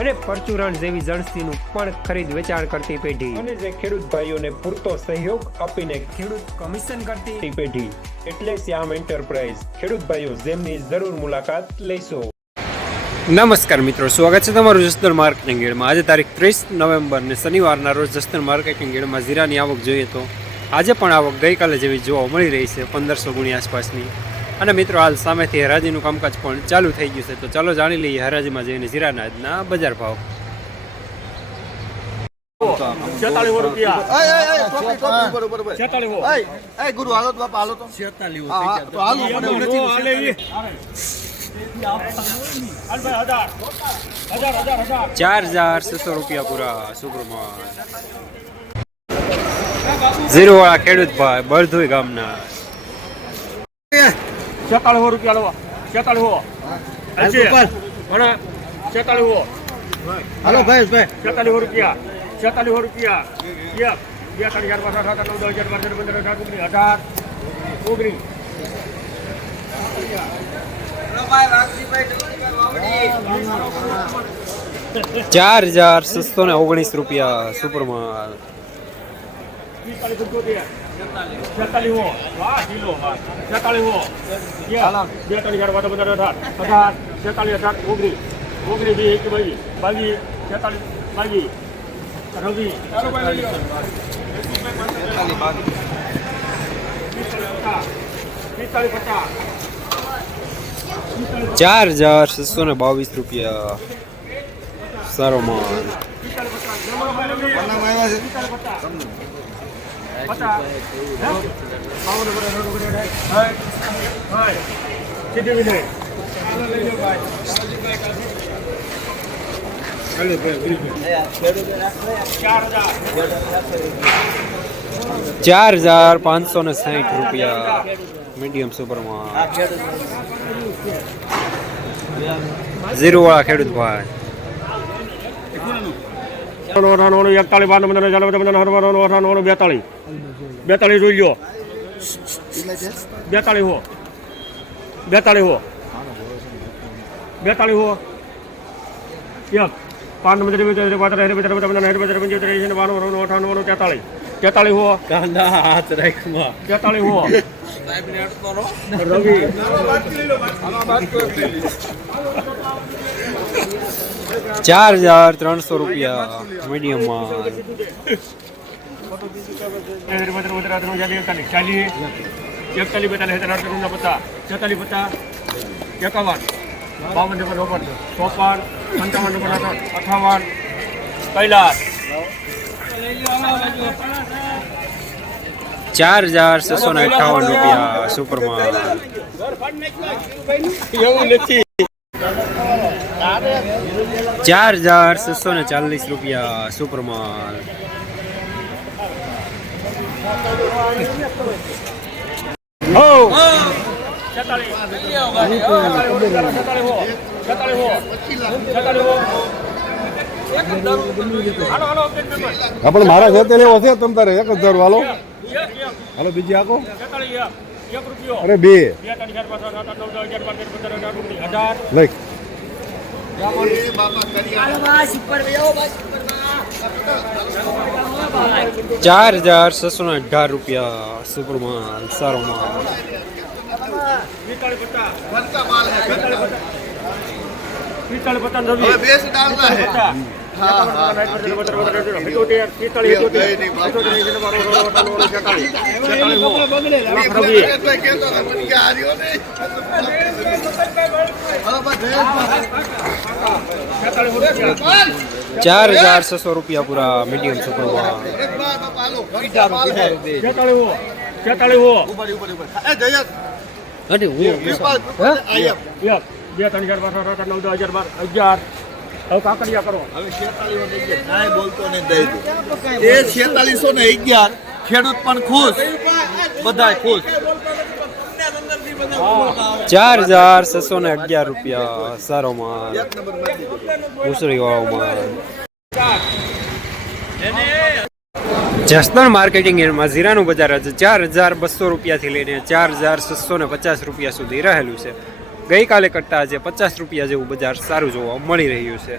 અને પરચુરણ જેવી જણસીનું પણ ખરીદ વેચાણ કરતી પેઢી. અને જે ખેડૂત ભાઈઓને પૂરતો સહયોગ આપીને ખેડૂત કમિશન કરતી પેઢી. એટલે શ્યામ એન્ટરપ્રાઇઝ. ખેડૂત ભાઈઓ જેમની જરૂર મુલાકાત લેશો. નમસ્કાર મિત્રો સ્વાગત છે તમારું જસદણ માર્કેટિંગ ગેડમાં આજે તારીખ ત્રીસ નવેમ્બર ને શનિવારના રોજ જસદણ માર્કેટિંગ ગેડમાં જીરાની આવક જોઈએ તો આજે પણ આવક ગઈકાલે જેવી જોવા મળી રહી છે પંદરસો ગુણી આસપાસની. અને મિત્રો હાલ સામેથી હરાજીનું કામકાજ પણ ચાલુ થઈ ગયું છે. તો ચાલો જાણી લઈએ હરાજીમાં જઈને જીરાના આજના બજાર ભાવ. ચાર હજાર છસો રૂપિયા પૂરા સુપ્રમાન ઝીરો વાળા ખેડૂત ભાઈ બળધુઈ ગામના. છેતાલીસ રૂપિયા લો. છેતાલીસ ઘણા છેતાલીસ હાલો, ભાઈ, ભાઈ. છેતાલીસ રૂપિયા. છેતાલીસ રૂપિયા. એક બે ત્રણ હજાર પાંચ સાત નવ દસ હજાર બાર હજાર પંદર હજાર ઓગણીસ અઢાર ઓગણીસ. ચાર હજાર છસો ને ઓગણીસ રૂપિયા પિસ્તાલીસ પંચોતેર. છેતાલીસ હો વાહ કિલો વાહ છેતાલીસ હો બે ત્રણ હજાર બાર પંદર હજાર અઢાર છેતાલીસ હજાર ઓગણીસ ઓગણીસ વીસ એક બાવીસ બાવીસ છેતાલીસ બાવીસ રવિ પિસ્તાલીસ પચાસ ચાર હજાર છસો ને બાવીસ રૂપિયા. સારો માલ. ચાર હજાર પાંચસો ને સાઠ રૂપિયા મીડિયમ સુપરમાં. ઝીરો વાળા ખેડૂત ભાઈ. એકતાલીસ બાર પંદર ચાલો પંદર હરવાનો અઠાણું બેતાલીસ બેતાલીસ જોઈ લો બેતાલીસ હો બેતાળીસ હો બેતાળીસ હો એક પાંચ નંબર પાંચ પાંચ હેર પચાસ પચાસ હેર પચાસ પંચોતેર એસી બાણું અઠાણું તેતાલીસ તેતાલીસ હો તેતાલીસ હો રવિ ચાર હજાર ત્રણસો રૂપિયા મીડિયમ માલ ચાલીસ એકતાલીસ બેતાલીસ રૂપિયા પચાસ છેતાલીસ પચાસ એકાવન બાવન નંબર ઓપન ચોપન પંચાવન નંબર અઠાવન કૈલાસ ચાર હજાર છસો ને અઠાવન રૂપિયા સુપરમાન એવું નથી. ચાર હજાર છસો ને ચાલીસ રૂપિયા હાલો આપણે મારા સાથે લેવો છે તમ તારે એક હજાર વાલો. હાલો બીજી આખો અરે બે. લખ ચાર હજાર છસો ને અઢાર રૂપિયા સુપરમાન સારો માલ પિસ્તાળીસ પચાસ બનતા માલ હે, ચાર હજાર છસો રૂપિયા પૂરા મીડિયમ. એક બે ત્રણ હજાર બાર આઠ નવ દસ હજાર બાર અગિયાર. હવે કાકડિયા કરો. હવે 46 ને અગિયાર. બોલતો નહીં દઈ દે. એ 46 ને અગિયાર. ખેડૂત પણ ખુશ. બધાય ખુશ. ચાર હજાર છસો ને અગિયાર રૂપિયા સારો માલ. મુસરી વાળો માલ. જસદણ માર્કેટિંગ યાર્ડમાં જીરાનું બજાર આજે ચાર હજાર બસો રૂપિયાથી લઈને ચાર હજાર છસો ને પચાસ રૂપિયા સુધી રહેલું છે. ગઈકાલે કરતાં આજે પચાસ રૂપિયા જેવું બજાર સારું જોવા મળી રહ્યું છે.